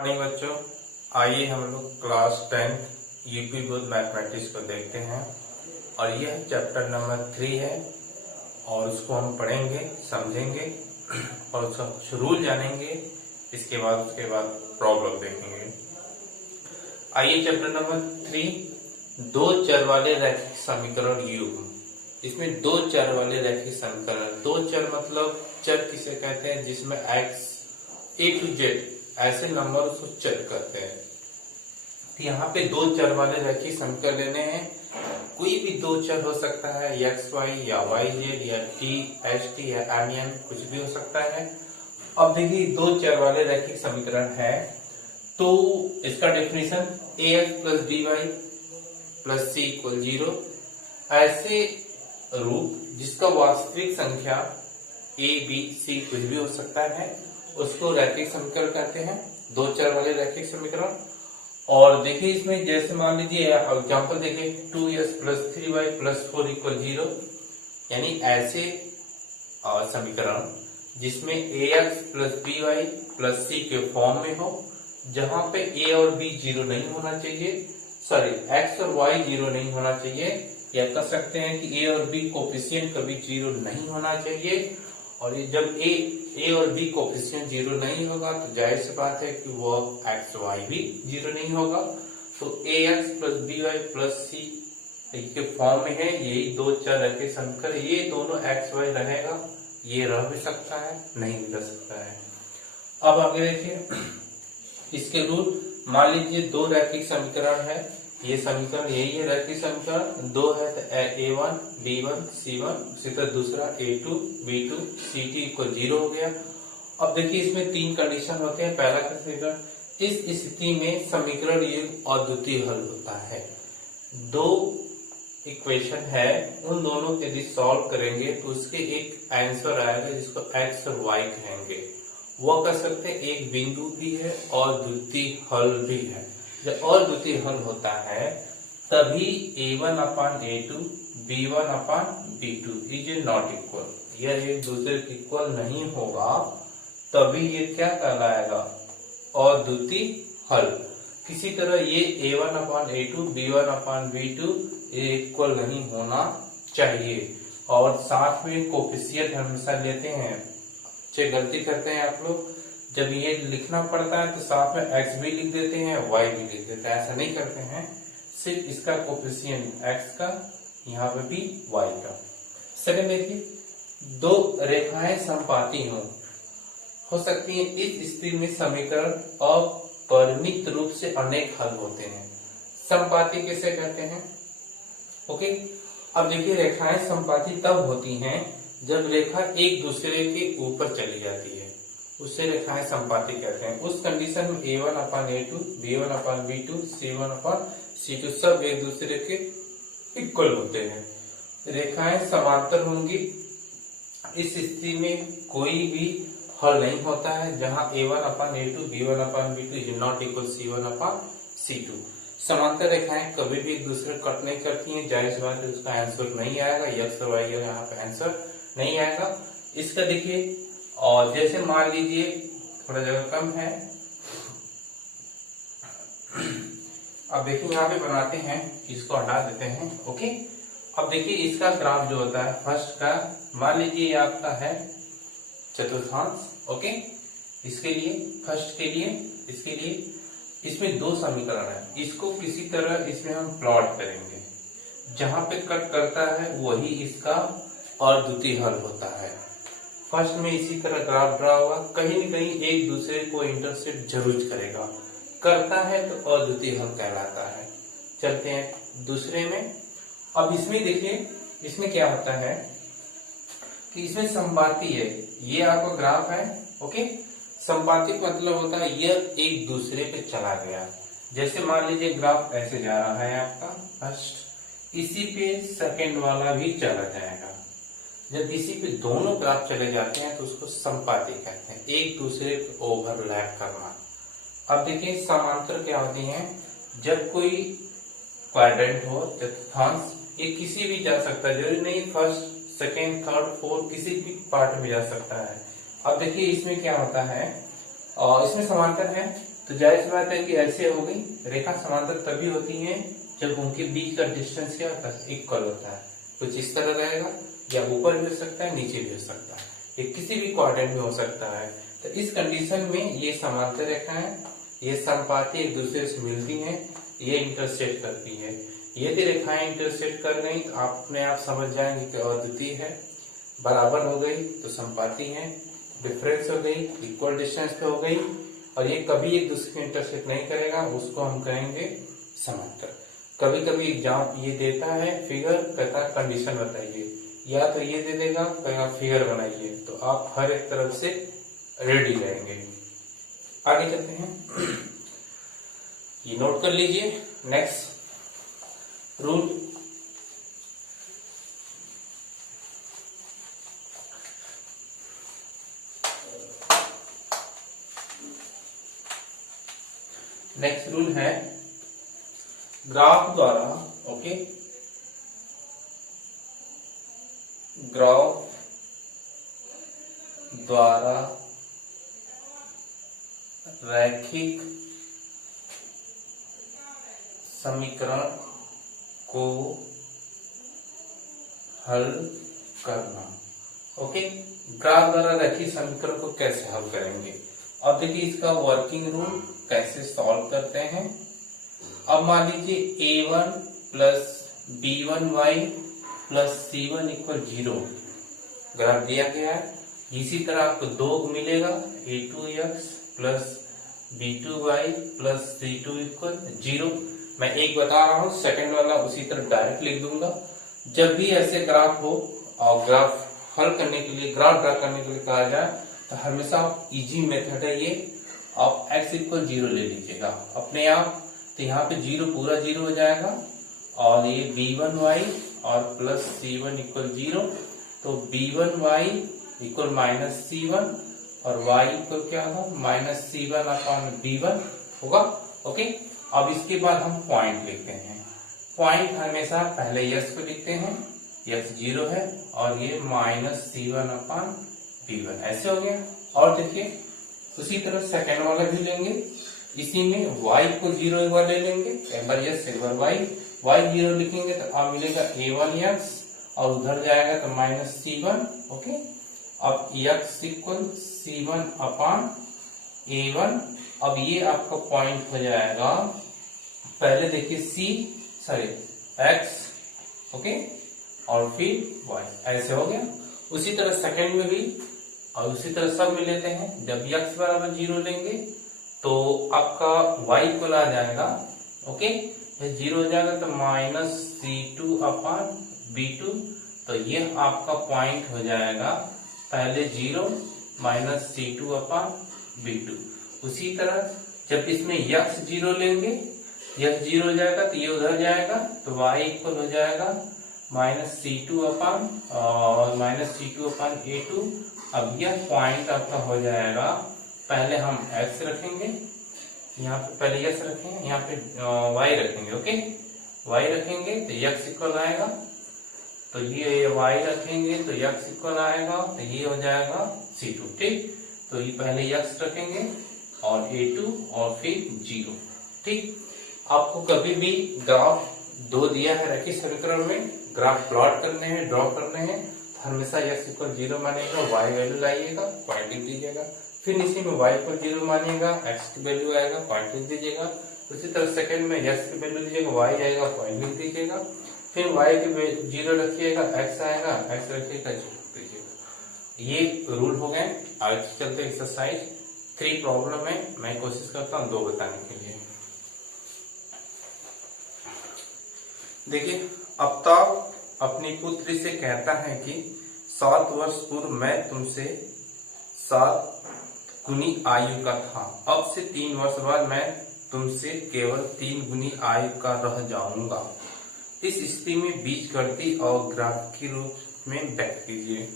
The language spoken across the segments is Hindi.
मॉर्निंग बच्चों, आइए हम लोग क्लास 10 यूपी बोर्ड मैथमेटिक्स को देखते हैं। और यह चैप्टर नंबर 3 है और उसको हम पढ़ेंगे, समझेंगे और उसका रूल जानेंगे। उसके बाद प्रॉब्लम देखेंगे। आइए चैप्टर नंबर 3, दो चर वाले रैखिक समीकरण युग्म। इसमें दो चर वाले रैखिक समीकरण, दो चर मतलब चर किसे कहते हैं जिसमें x a to z ऐसे नंबर उसको चर कहते हैं। तो यहाँ पे दो चर वाले रैखिक समीकरण लेने हैं। कोई भी दो चर हो सकता है, एक्स वाई या वाई जेड या टी एच टी या एम एन, कुछ भी हो सकता है। अब देखिए दो चर वाले रैखिक समीकरण है तो इसका definition a x plus d y plus c equal 0। ऐसे रूप जिसका वास्तविक संख्या ए बी सी कुछ भी हो सकता है उसको रैखिक समीकरण कहते हैं, दो चर वाले रैखिक समीकरण। और देखिए इसमें जैसे मान लीजिए एग्जांपल देखिए 2s plus 3y plus 4 equal 0, यानी ऐसे समीकरण जिसमें ax plus by plus c के फॉर्म में हो, जहां पे a और b 0 नहीं होना चाहिए, सॉरी x और y 0 नहीं होना चाहिए, या कह सकते हैं कि a और b कोफिशिएंट कभी 0 नहीं होना चाहिए। और ये जब a और b कोफिशिएंट 0 नहीं होगा तो जाहिर सी बात है कि वो x y भी 0 नहीं होगा। तो ax plus by plus c के फॉर्म में है, यही दो चर रैखिक समीकरण। ये दोनों x y रहेगा, ये रह भी सकता है, नहीं भी रह सकता है। अब आगे देखिए इसके रूल। मान लीजिए दो रैखिक समीकरण है, ये समीकरण यही है रैखिक समीकरण, दो है तो a1 b1 c1, उसी तरह दूसरा a2 b2 c2 इक्वल 0 हो गया। अब देखिए इसमें तीन कंडीशन होते हैं। पहला समीकरण, इस स्थिति में समीकरण युग्म अद्वितीय हल होता है। दो इक्वेशन है, उन दोनों को यदि सॉल्व करेंगे तो उसके एक आंसर आएगा जिसको x और y कहेंगे। वो कह सकते हैं एक बिंदु भी है और द्वितीय हल भी है। जब अद्वितीय हल होता है तभी a1 upon a2 b1 upon b2 is not equal, यह एक दूसरे के इक्वल नहीं होगा, तभी ये क्या कहलाएगा, अद्वितीय हल। किसी तरह ये a1 अपान a2 b1 अपान b2 ये इक्वल नहीं होना चाहिए। और साथ में कोफिशिएंट हमेशा लेते हैं, अच्छे गलती करते हैं आप लोग, जब ये लिखना पड़ता है तो साथ में x भी लिख देते हैं y भी लिख देते हैं, ऐसा नहीं करते हैं। सिर्फ इसका कोफिशिएंट x का, यहाँ पे भी y का। सेकंड देखिए, दो रेखाएं समपाती हो सकती हैं। इस स्थिति में समीकरण अपरिमित रूप से अनेक हल होते हैं। समपाती किसे कहते हैं? ओके, अब देखिए रेखाएं समपाती तब होती हैं जब रेखा एक दूसरे के ऊपर चली जाती है, उससे रेखाएं समपाती कहते हैं। उस कंडीशन में a1 अपान a2 b1 अपान b2 c1 अपान c2 सब एक दूसरे के इक्वल होते हैं। रेखाएं समांतर होंगी। इस स्थिति में कोई भी हल नहीं होता है जहां a1 upon a2 b1 upon b2 is not equal c1 upon c2। समांतर रेखाएं कभी भी एक दूसरे को कट नहीं करती हैं, जाहिर सी बात है उसका आंसर नहीं आएगा, x और y यहाँ पे आंसर नहीं आएगा। इसका देखिए, और जैसे मान लीजिए थोड़ा जगह कम है, अब देखिए यहाँ पे बनाते हैं, इसको हटा देते हैं। ओके, अब देखिए इसका ग्राफ जो होता है फर्स्ट का, मान लीजिए आपका है चतुर्थांश। ओके, इसके लिए फर्स्ट के लिए, इसके लिए इसमें दो समीकरण है, इसको किसी तरह इसमें हम प्लॉट करेंगे, जहां पे कट करता है वही इसका अद्वितीय हल होता है। फर्स्ट में इसी तरह ग्राफ ड्रा होगा, कहीं न कहीं एक दूसरे को इंटरसेक्ट जरूर करेगा, करता है तो अद्वितीय हल कहलाता है। चलते हैं दूसरे में। अब इसमें देखिए, इसमें क्या होता है कि इसमें समपाती है, ये आपका ग्राफ है। ओके, समपाती का मतलब होता है यह एक दूसरे पे चला गया। जैसे मान लीजिए ग्राफ ऐसे जा रहा है आपका फर्स्ट, इसी पे सेकंड वाला भी चला जाएगा। जब इसी पे दोनों ग्राफ चले जाते हैं तो उसको समपाती कहते हैं, एक दूसरे को ओवरलैप करना। अब देखिए समांतर क्या होती हैं, जब कोई क्वाड्रेंट हो, चतुर्थांश, ये किसी भी जा सकता है, जरूरी नहीं फर्स्ट सेकेंड थर्ड फोर्थ किसी भी पार्ट में जा सकता है। अब देखिए इसमें क्या होता है, इसमें समांतर है तो जाहिर सी बात है कि ऐसे हो गई। रेखा समांतर तभी होती है जब उनके बीच का डिस्टेंस क्या होता है, इक्वल होता है। कुछ इस तरह रहेगा, या ऊपर भी हो सकता है, नीचे भी हो सकता है, ये किसी भी क्वाड्रेंट में हो सकता है। तो इस कंडीशन में ये समांतर रेखा है, ये समपाती एक दूसरे से मिलती हैं, ये इंटरसेक्ट करती है। यदि रेखाएं इंटरसेक्ट कर गई तो अपने आप समझ जाएंगे कि अद्वितीय है, बराबर हो गई तो समपाती है, डिफरेंस हो गई, इक्वल डिस्टेंस पे हो गई, और ये कभी एक दूसरे को इंटरसेक्ट नहीं करेगा, उसको हम कहेंगे समांतर। कभी कभी एग्जाम ये देता है फिगर, कहता है कंडीशन बताइए, या तो ये दे देगा कहेगा फिगर बनाइए, तो आप हर एक तरफ से रेडी रहेंगे। आगे चलते हैं, ये नोट कर लीजिए। नेक्स्ट रूल, नेक्स्ट रूल है ग्राफ द्वारा, ओके, ग्राफ द्वारा रैखिक समीकरण को हल करना। ओके, ग्राफ द्वारा रैखिक समीकरण को कैसे हल करेंगे। अब देखिए इसका वर्किंग रूल कैसे सॉल्व करते हैं। अब मान लीजिए a1 plus b1y plus c1 equal 0 graph दिया गया है। इसी तरह आपको 2 मिलेगा, a2x plus b2y plus c2 equal 0। मैं एक बता रहा हूं, सेकंड वाला उसी तरह डायरेक्ट लिख दूंगा। जब भी ऐसे ग्राफ हो और ग्राफ हल करने के लिए, ग्राफ ड्रा करने के लिए कहा जाए, तो हमेशा इजी मेथड है ये, आप x इक्वल 0 ले लीजिएगा अपने आप। तो यहाँ पे 0 पूरा 0 हो जाएगा, और ये b1y और प्लस c1 इक्वल 0, तो b1y इक्वल माइनस c1 और y इक्वल क्या होगा, माइनस c1 अपॉन b1 होगा। ओके, अब इसके बाद हम पॉइंट लिखते हैं। पॉइंट हमेशा पहले यस को लिखते हैं, यस 0 है, और ये माइनस c1 अपॉन b1 ऐसे हो गया। और देखिए उसी तरह सेकेंड वाला भी लेंगे, इसी में y को 0 एक बार ले लेंगे, एक बार यस एक बार y 0 लिखेंगे तो अब मिलेगा a1x, और उधर जाएगा तो माइनस c1। ओके, अब x equal c1 upon a1। अब ये आपका पॉइंट हो जाएगा, पहले देखिए x, ओके, और फिर y ऐसे हो गया। उसी तरह सेकंड में भी, और उसी तरह सब में लेते हैं। जब x बराबर 0 लेंगे तो आपका y इक्वल आ जाएगा, ओके, 0 हो जाएगा तो माइनस c2 अपॉन b2। तो ये आपका पॉइंट हो जाएगा पहले 0 माइनस c2 अपॉन b2। उसी तरह जब इसमें x 0 लेंगे, x 0 हो जाएगा तो ये उधर जाएगा, तो y इक्वल हो जाएगा माइनस c2 अपॉन और माइनस c2 अपॉन a2। अब यह पॉइंट आपका हो जाएगा, पहले हम x रखेंगे, यहाँ पे पहले x रखेंगे, यहाँ पे y रखेंगे, ओके, y रखेंगे तो x इक्वल आएगा, तो ये y रखेंगे तो x इक्वल आएगा, तो ये हो जाएगा c2। ठीक, तो ये पहले x रखेंगे और a2 और फिर 0। ठीक, आपको कभी भी ग्राफ 2 दिया है रैखिक समीकरण में, ग्राफ प्लॉट करने हैं, ड्रॉ करने हैं, तो हमेशा x इक्वल 0 मानिएगा, y वैल्यू लाइएगा, पॉइंट लिख दीजिएगा। फिर इसी में y इक्वल 0 मानिएगा, x की वैल्यू आएगा, पॉइंट लिख दीजिएगा। उसी तरह सेकंड में x की वैल्यू लीजिएगा, y आएगा, पॉइंट लिख दीजिएगा। फिर y की 0 रखिएगा, x आएगा, x रखिएगा, 0 लिख दीजिएगा। ये रूल हो गए। आज चलते एक्सरसाइज 3 प्रॉब्लम है, मैं कोशिश करता हूँ 2 बताने के लिए। देखिए, अफ्ताब अपनी पुत्री से कहता है कि 7 वर्ष पूर्व मैं तुमसे 7 गुनी आयु का था, अब से 3 वर्ष बाद मैं तुमसे केवल 3 गुनी आयु का रह जाऊंगा। इस स्थिति में बीजगणितीय और ग्राफिक रूप में व्यक्त कीजिए।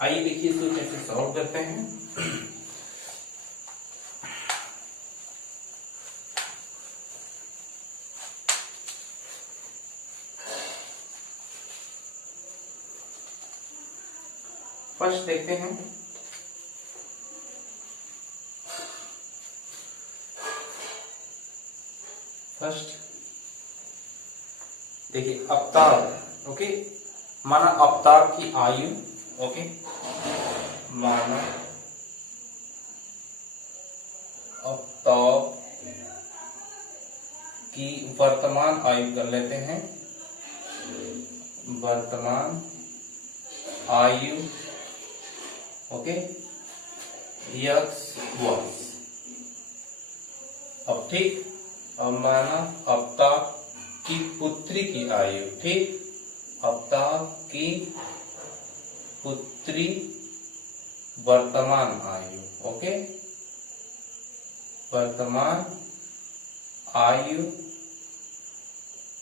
आइए देखिए इसको कैसे सॉल्व करते हैं। फर्स्ट देखते हैं फर्स्ट देखिए अवतार, ओके, माना अवतार की आयु, ओके, माना अवतार की वर्तमान आयु कर लेते हैं, वर्तमान आयु, ओके, x वर्ष। अब ठीक, अब माना अवतार की पुत्री की आयु, ठीक, अवतार की पुत्री वर्तमान आयु, ओके, वर्तमान आयु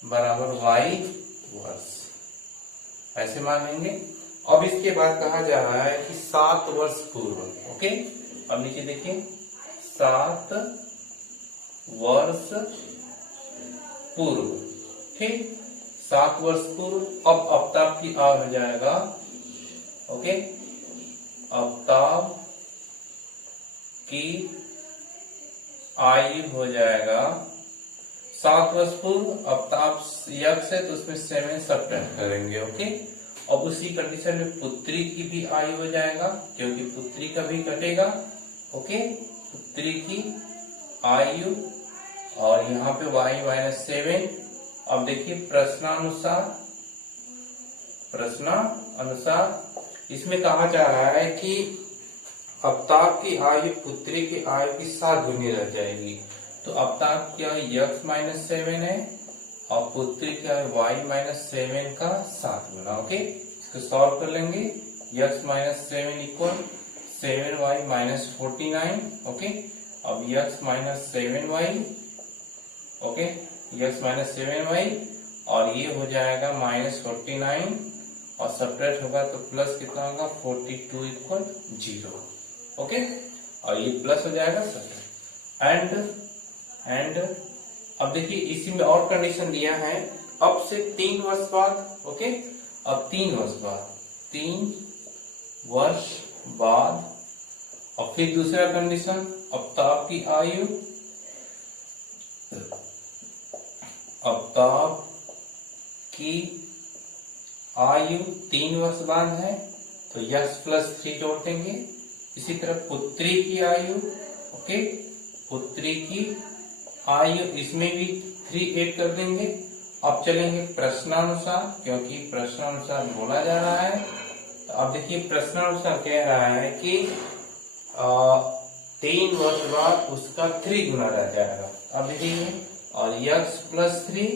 बराबर y वर्ष, ऐसे मान लेंगे। अब इसके बाद कहा जा रहा है कि 7 वर्ष पूर्व, ओके, अब नीचे देखिए 7 वर्ष पूर्व, ठीक, 7 वर्ष पूर्व। अब अवतार की आयु हो जाएगा, ओके, अवतार की आयु हो जाएगा 7 वर्ष पूर्व, अवतार यक्ष है तो उसमें 7 सब्ट्रैक्ट करेंगे, ओके। अब उसी कंडीशन में पुत्री की भी आयु हो जाएगा, क्योंकि पुत्री का भी कटेगा, ओके, पुत्री की आयु, और यहाँ पे y माइनस 7। अब देखिए प्रश्नानुसार इसमें कहा जा रहा है कि अवतार की आयु पुत्री की आयु की 7 गुनी रह जाएगी, तो अवतार की आयु x माइनस 7 है और पुत्री की आयु y माइनस 7 का 7 गुना, ओके। इसको सॉल्व कर लेंगे, x minus 7 equal 7y minus 49, okay. अब x minus 7y, okay, x minus 7y, और ये हो जाएगा माइनस 49, और सब्ट्रैक्ट होगा तो प्लस कितना होगा 42 इक्वल 0, ओके, और ये प्लस हो जाएगा सब्ट्रैक्ट। एंड अब देखिए इसी में और कंडीशन दिया है, अब से 3 वर्ष बाद, ओके, अब 3 वर्ष बाद, और फिर दूसरा कंडीशन अवतार की आयु, अवतार की आयु 3 वर्ष बाद है तो यक्स प्लस 3 जोड़ देंगे। इसी तरह पुत्री की आयु, ओके, पुत्री की आयु इसमें भी 3 ऐड कर देंगे। अब चलेंगे प्रश्नानुसार, क्योंकि प्रश्नानुसार बोला जा रहा है। तो अब देखिए प्रश्नानुसार कह रहा है कि 3 वर्ष बाद उसका 3 गुना रह जाएगा। अब देखिए, और यक्स प्लस 3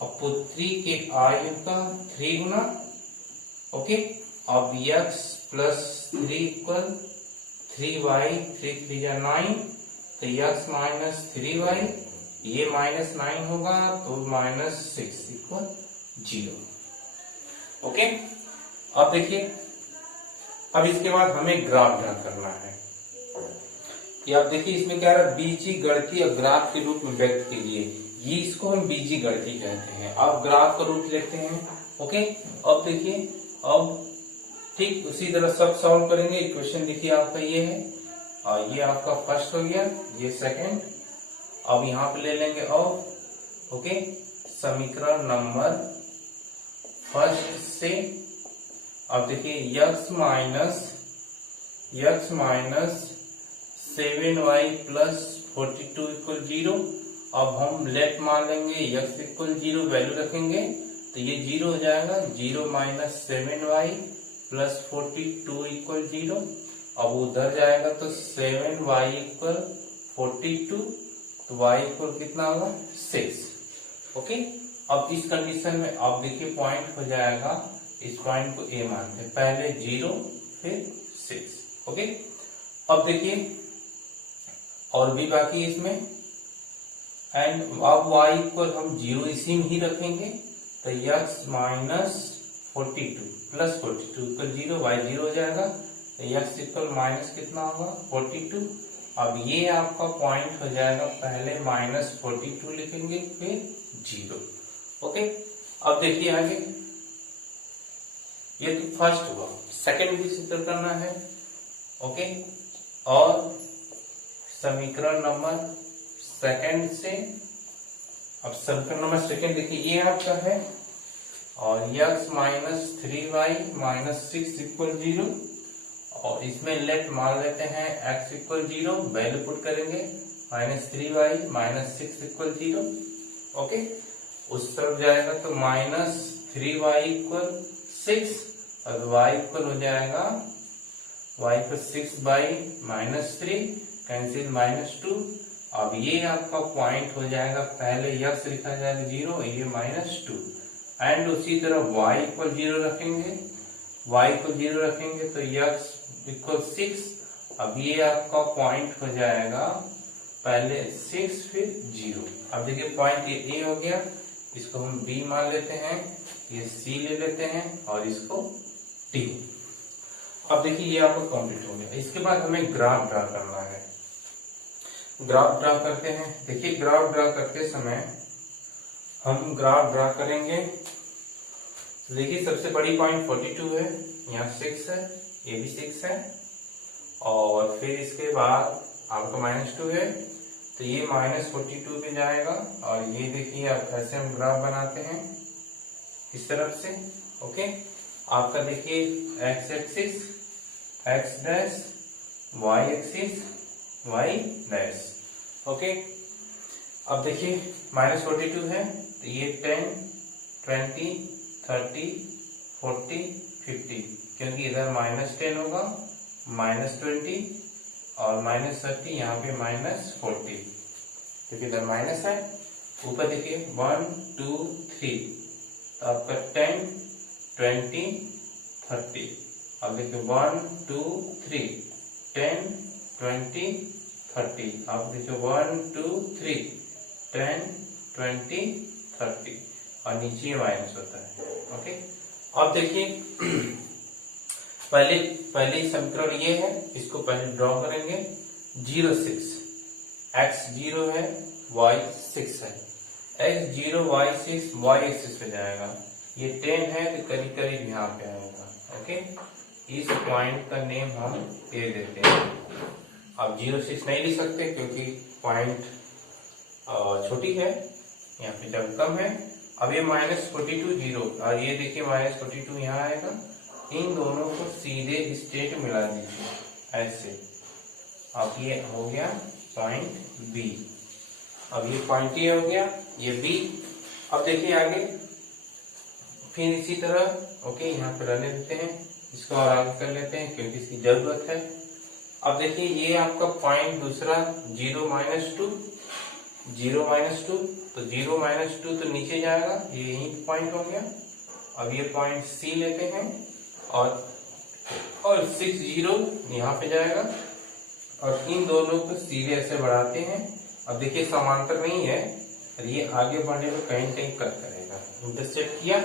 और पुत्री के आयु का 3 गुना, ओके। अब यक्स प्लस 3 इक्वल 3y, 3 3 या 9, तो यक्स माइनस 3y, ये माइनस 9 होगा तो माइनस 6 इक्वल 0, ओके। अब देखिए, अब इसके बाद हमें ग्राफ ड्रा करना है। ये आप देखिए इसमें क्या है, बीजीगणितीय ग्राफ के रूप में व्यक्त कीजिए। ये इसको हम बीजीगणितीय कहते हैं। अब ग्राफ का रूप लेते हैं, ओके। अब देखिए, अब ठीक उसी तरह सब सॉल्व करेंगे। इक्वेशन देखिए आपका ये है, और ये आपका फर्स्ट हो गया, ये सेकंड। अब यहाँ पे ले लेंगे और, ओके, समीकरण नंबर फर्स्ट से। अब देखिए x minus 7y plus 42 equal 0। अब हम लेफ्ट मान लेंगे, यक्स इक्वल 0 वैल्यू रखेंगे तो ये 0 हो जाएगा। 0 माइनस 7y प्लस 42 इक्वल 0। अब उधर जाएगा तो 7y इक्वल 42, तो y इक्वल कितना होगा 6, ओके। अब इस कंडीशन में अब देखिए पॉइंट हो जाएगा, इस पॉइंट को a मानते हैं, पहले 0 फिर 6, ओके। अब देखिए और भी बाकी इसमें, एंड अब y इक्वल हम 0 इसी में ही रखेंगे, तो x minus 42 plus 42 equal 0, y 0 हो जाएगा, तो x इक्वल माइनस कितना होगा 42। अब ये आपका पॉइंट हो जाएगा, पहले माइनस 42 लिखेंगे फिर 0, ओके। अब देखिए आगे, ये तो फर्स्ट हुआ, सेकंड भी सिद्ध करना है, ओके। और समीकरण नंबर सेकंड से अब समीकरण नंबर सेकेंड देखिए, ये आपका है और x minus 3y minus 6 equal 0, और इसमें लेट मान लेते हैं x इक्वल 0, वैल्यू पुट करेंगे minus 3y minus 6 equal 0। Okay, उस तरफ जाएगा तो माइनस 3y इक्वल 6 और y इक्वल हो जाएगा y को 6 बाई माइनस 3 कैंसिल माइनस 2। अब ये आपका पॉइंट हो जाएगा, पहले x लिखा जाएगा 0, ये माइनस 2, एंड उसी तरह y इक्वल 0 रखेंगे, y इक्वल 0 रखेंगे तो x इक्वल 6। अब ये आपका पॉइंट हो जाएगा पहले 6 फिर 0। अब देखिए पॉइंट ये a हो गया, इसको हम b मान लेते हैं, ये c ले लेते हैं और इसको d। अब देखिए ये आपका कंप्लीट हो गया। इसके बाद हमें ग्राफ ड्रा करना है। ग्राफ ड्रा करते हैं। देखिए ग्राफ ड्रा करते समय हम ग्राफ ड्रा करेंगे, देखिए सबसे बड़ी पॉइंट 42 है, यहाँ 6 है, ये भी 6 है, और फिर इसके बाद आपका माइनस 2 है तो ये माइनस 42 पे जाएगा। और ये देखिए आप ऐसे हम ग्राफ बनाते हैं इस तरफ से। ओके, आपका देखिए x axis x dash, y axis y dash. Okay, अब देखिए माइनस 42 है तो ये 10, 20, 30, 40, 50, क्योंकि इधर माइनस 10 होगा, माइनस 20 और माइनस 30, यहाँ पे माइनस 40, क्योंकि इधर माइनस है। ऊपर देखिए 1, 2, 3, तो आपका 10, 20, 30। अब देखिए 1, 2, 3, 10, 20, 30। अब देखिए 1, 2, 3, 10, 20, 30, और नीचे माइनस होता है। ओके, अब देखिए पहले समीकरण ये है, इसको पहले ड्रॉ करेंगे। 0, 6, x 0 है, y 6 है, x 0 y 6 y एक्सिस पे जाएगा। ये 10 है तो करीब करीब यहाँ पे आएगा। ओके, इस पॉइंट का नेम हम दे देते हैं। अब 0, 6 नहीं लिख सकते क्योंकि पॉइंट छोटी है, यहाँ पे जब कम है। अब ये माइनस 42 0, और ये देखिए माइनस 42 यहाँ आएगा। इन दोनों को सीधे स्ट्रेट मिला दीजिए ऐसे। अब ये हो गया पॉइंट बी। अब ये पॉइंट ए हो गया, ये बी। अब देखिए आगे फिर इसी तरह। ओके, यहाँ पे रहने देते हैं, इसको और आगे कर लेते हैं क्योंकि इसकी जरूरत है। अब देखिए ये आपका पॉइंट दूसरा 0, -2, 0, -2, तो 0, -2 तो नीचे जाएगा, ये यही पॉइंट हो गया। अब ये पॉइंट सी लेते हैं और 6, 0 यहाँ पे जाएगा, और इन दोनों को सीधे ऐसे बढ़ाते हैं। अब देखिए समांतर नहीं है, और ये आगे बढ़ने में कहीं कहीं कट करेगा। इंटरसेक्ट किया,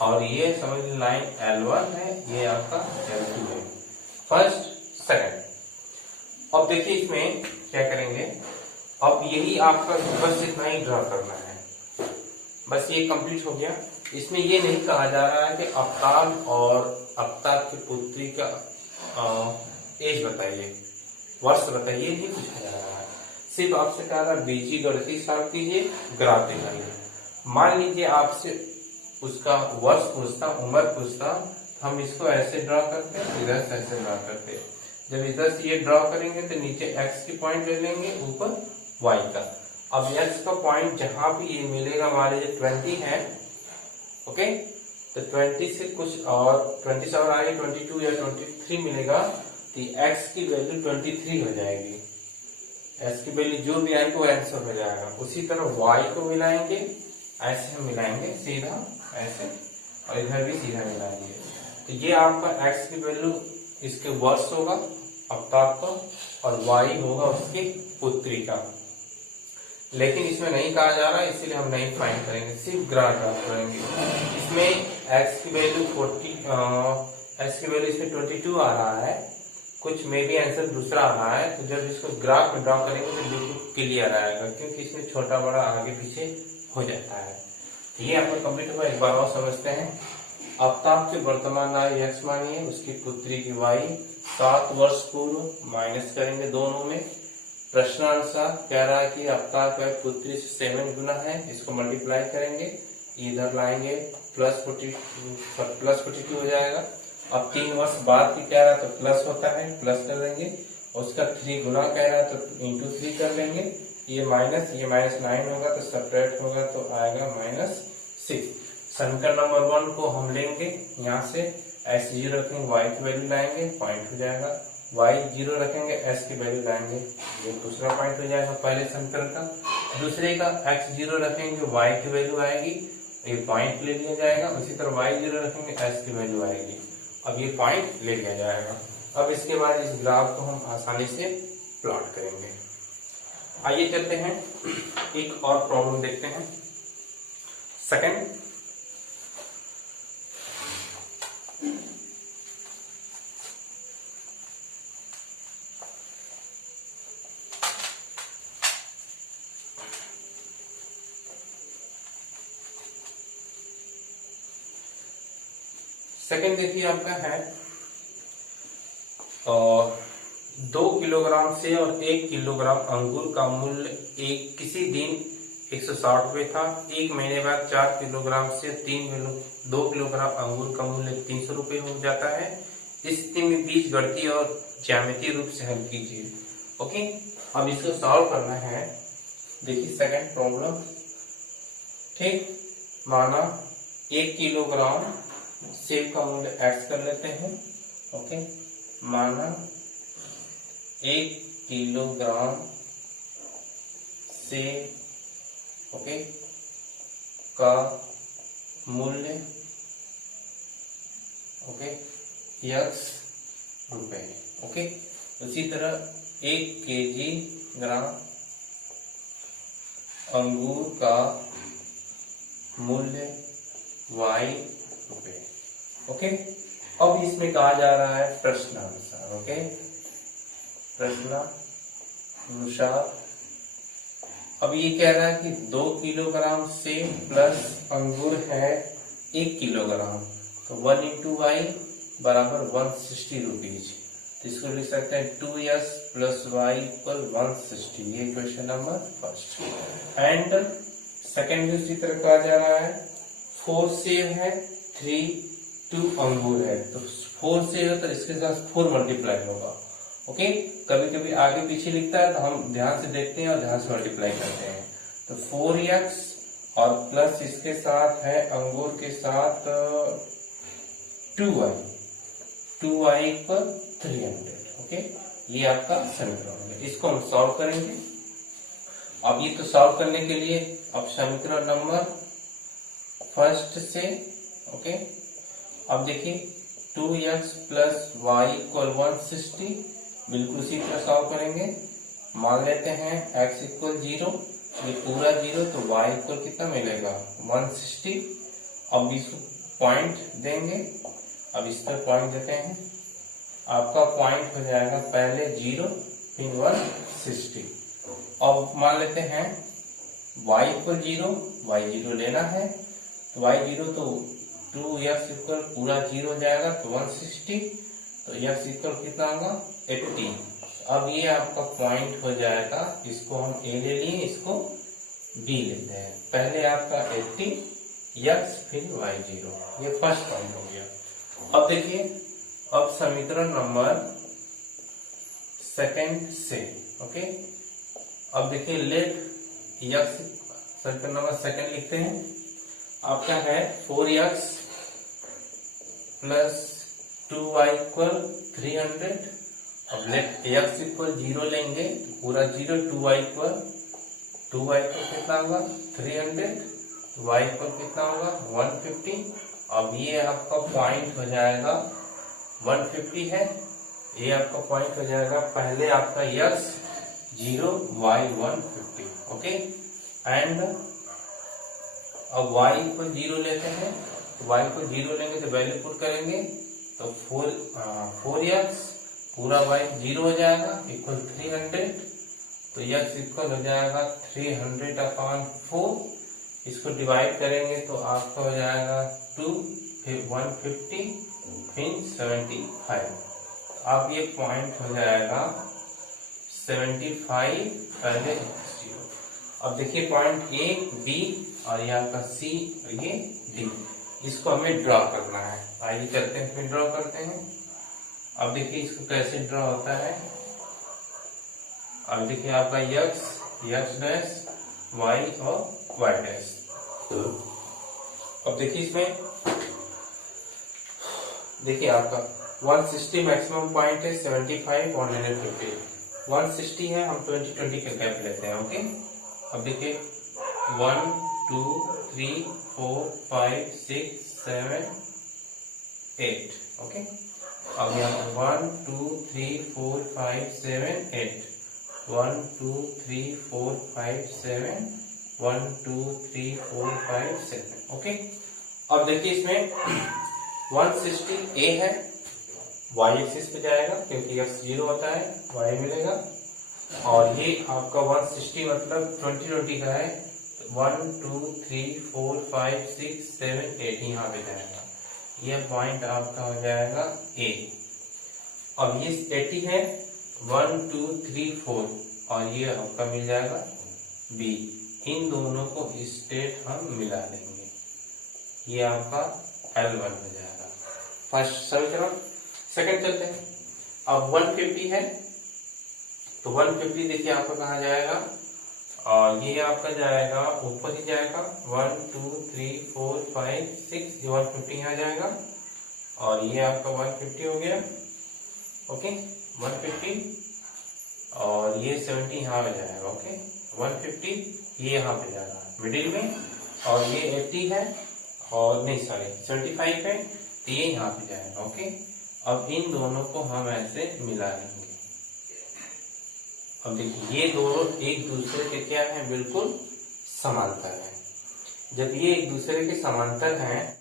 और ये समझ लाइन L1 है, ये आपका L2 है, फर्स्ट सेकंड। अब देखिए इसमें क्या करेंगे, अब यही आपका बस इतना ही ड्रा करना है, बस ये कंप्लीट हो गया। इसमें ये नहीं कहा जा रहा है कि आफ्ताब और आफ्ताब की पुत्री का एज बताइए, वर्ष बताइए, नहीं पूछा जा रहा है। सिर्फ आपसे कहा था बीजी गणितीय साफ कीजिए, ग्राफ दिखाइए। मान लीजिए आपसे उसका वर्ष पूछता, उम्र पूछता, हम इसको ऐसे ड्रा करते हैं, इधर से ऐसे ड्रा करते हैं। जब इधर से ये ड्रा करेंगे तो नीचे x की पॉइंट ले लेंगे, ऊपर y का। अब x का पॉइंट जहां भी ये मिलेगा, मान लीजिए 20 है, ओके, तो 20 से कुछ और 20 से और आगे 22 या 23 मिलेगा, तो x की वैल्यू 23 हो जाएगी। x की वैल्यू जो भी आएगी वो आंसर हो जाएगा। उसी तरह y को मिलाएंगे, ऐसे हम मिलाएंगे सीधा ऐसे, और इधर भी सीधा मिलाएंगे, तो ये आपका x की वैल्यू इसके वर्ष होगा आफ्ताब का, और y होगा उसकी पुत्री का। लेकिन इसमें नहीं कहा जा रहा है, इसलिए हम नहीं फाइंड करेंगे, सिर्फ ग्राफ ड्रा करेंगे। इसमें x की वैल्यू 40, x की वैल्यू इसमें 22 आ रहा है, कुछ में भी आंसर दूसरा आ रहा है। तो जब इसको ग्राफ में ड्रा करेंगे तो बिल्कुल क्लियर आएगा, क्योंकि इसमें छोटा बड़ा आगे पीछे हो जाता है। तो ये आपका कंप्लीट हुआ। एक बार और समझते हैं। आफ्ताब के वर्तमान आयु x मानिए, उसकी पुत्री की y 7 वर्ष पूर्व, माइनस करेंगे दोनों में, प्रश्नानुसार कह रहा है कि अवतार का 43 से 7 गुना है, इसको मल्टीप्लाई करेंगे, इधर लाएंगे +42 हो जाएगा। अब 3 वर्ष बाद की कह रहा है तो प्लस होता है, प्लस कर देंगे। उसका 3 गुना कह रहा है तो इंटू 3 कर लेंगे। ये -9 होगा तो सब्ट्रैक्ट होगा तो आएगा -6। समीकरण नंबर 1 को हम लेंगे, यहाँ से x0 रखेंगे, y की वैल्यू लाएंगे, पॉइंट हो जाएगा। y0 रखेंगे, s की वैल्यू लाएंगे, ये दूसरा पॉइंट हो जाएगा पहले समीकरण का। दूसरे का x0 रखेंगे, y की वैल्यू आएगी, ये पॉइंट ले लिया जाएगा। उसी तरह y0 रखेंगे, s की वैल्यू आएगी, अब ये पॉइंट ले लिया जाएगा। अब इसके बाद इस ग्राफ को हम आसानी से प्लॉट करेंगे। आइए चलते हैं, एक और प्रॉब्लम देखते हैं। सेकंड, देखिए आपका है 2 किलोग्राम से और 1 किलोग्राम अंगूर का मूल्य एक किसी दिन 160 रुपए था। एक महीने बाद 4 किलोग्राम से 2 किलोग्राम अंगूर का मूल्य 300 रुपए हो जाता है। इस स्थिति में बीज गणितीय और ज्यामितीय रूप से हल कीजिए। ओके, अब इसको सॉल्व करना है। देखिए सेकंड प्रॉब्लम, ठीक, माना 1 किलोग्राम सेब का मूल्य x कर लेते हैं। ओके, माना 1 किलोग्राम सेब, ओके, का मूल्य, ओके, x रुपए। ओके, उसी तरह 1 केजी ग्राम अंगूर का मूल्य y रुपए। ओके, अब इसमें कहा जा रहा है प्रश्नानुसार। ओके, प्रश्नानुसार अब ये कह रहा है कि 2 किलोग्राम सेब प्लस अंगूर है 1 किलोग्राम, तो 1 × y बराबर 160 रुपीज। तो इसको लिख सकते हैं 2s + y = 160। ये question number first. And second भी उसी तरह कहा जा रहा है, 4 सेब है, 2 अंगूर है, तो 4 सेब है तो इसके साथ 4 मल्टीप्लाई होगा। ओके, कभी कभी आगे पीछे लिखता है तो हम ध्यान से देखते हैं और ध्यान से मल्टीप्लाई करते हैं। तो 4x और प्लस इसके साथ है अंगूर के साथ 2y = 300। ओके, ये आपका समीकरण है। इसको हम सॉल्व करेंगे। अब ये तो सॉल्व करने के लिए अब समीकरण नंबर फर्स्ट से, ओके, अब देखिए 2x + y = 160, बिल्कुल उसी तरह सॉल्व करेंगे। मान लेते हैं x = 0, ये पूरा 0, तो y = कितना मिलेगा 160। अब इसको पॉइंट देंगे, अब इस पर पॉइंट देते हैं, आपका पॉइंट हो जाएगा पहले 0 फिर 160। अब मान लेते हैं y = 0, y0 लेना है, तो y0 तो 2x = पूरा 0 हो जाएगा तो 160, तो x = कितना होगा 80। अब ये आपका पॉइंट हो जाएगा, इसको हम a ले लिए, इसको b लेते हैं। पहले आपका 80 x फिर y0, ये फर्स्ट पॉइंट हो गया। अब देखिए, अब समीकरण नंबर सेकंड से, ओके, अब देखिए लेट x, समीकरण नंबर सेकंड लिखते हैं। आपका है 4x + 2y = 300। अब लेट x = 0 लेंगे, पूरा 0, 2y को कितना होगा 300, y को कितना होगा 150। अब ये आपका पॉइंट हो जाएगा 150 है, ये आपका पॉइंट हो जाएगा पहले आपका x 0, y 150। ओके, एंड अब y को 0 लेते हैं, y को 0 लेंगे तो वैल्यू पुट करेंगे, तो 4x पूरा y 0 हो जाएगा = 300, तो x = हो जाएगा 300/4। इसको डिवाइड करेंगे तो आपका हो जाएगा 2 फिर 150 फिर 75। अब ये पॉइंट हो जाएगा 75 पहले 0। अब देखिए पॉइंट ए बी और ये आपका सी और ये डी, इसको हमें ड्रॉ करना है। आइए चलते हैं फिर ड्रॉ करते हैं। अब देखिए इसको कैसे ड्रॉ होता है। अब देखिए आपका x डैश y और y डैश। अब देखिए इसमें देखिए आपका 160 मैक्सिमम पॉइंट है, 75 और 150। 160 है, हम 20 का गैप लेते हैं। ओके, अब देखिए 1 2 3 4 5 6 7 8। ओके, अब यहाँ 1 2 3 4 5 7 8, 1 2 3 4 5 7, 1 2 3 4 5 7। ओके, अब देखिए इसमें 160 ए है, y एक्सिस पे जाएगा क्योंकि x 0 होता है, y मिलेगा। और ये आपका 160 मतलब 20 का है, 1 2 3 4 5 6 7 8 यहाँ पे जाएगा। ये पॉइंट आपका हो जाएगा ए। अब ये 80 है, 1 2 3 4 और ये आपका मिल जाएगा बी। इन दोनों को स्ट्रेट हम मिला लेंगे, ये आपका L1 हो जाएगा। फर्स्ट समीकरण। सेकंड चलते हैं। अब 150 है तो 150 देखिए आपका कहाँ जाएगा, और ये आपका जाएगा ऊपर ही जाएगा, 1 2 3 4 5 6, 150 यहाँ जाएगा और ये आपका 150 हो गया। ओके, 150 और ये 70 यहाँ पे जाएगा। ओके, 150 ये यहाँ पे जाएगा मिडिल में, और ये 80 है और नहीं सॉरी 75 है तो ये यहाँ पे जाएगा। ओके, अब इन दोनों को हम ऐसे मिला लेंगे। अब देखिए ये दोनों एक दूसरे के क्या है, बिल्कुल समांतर है। जब ये एक दूसरे के समांतर हैं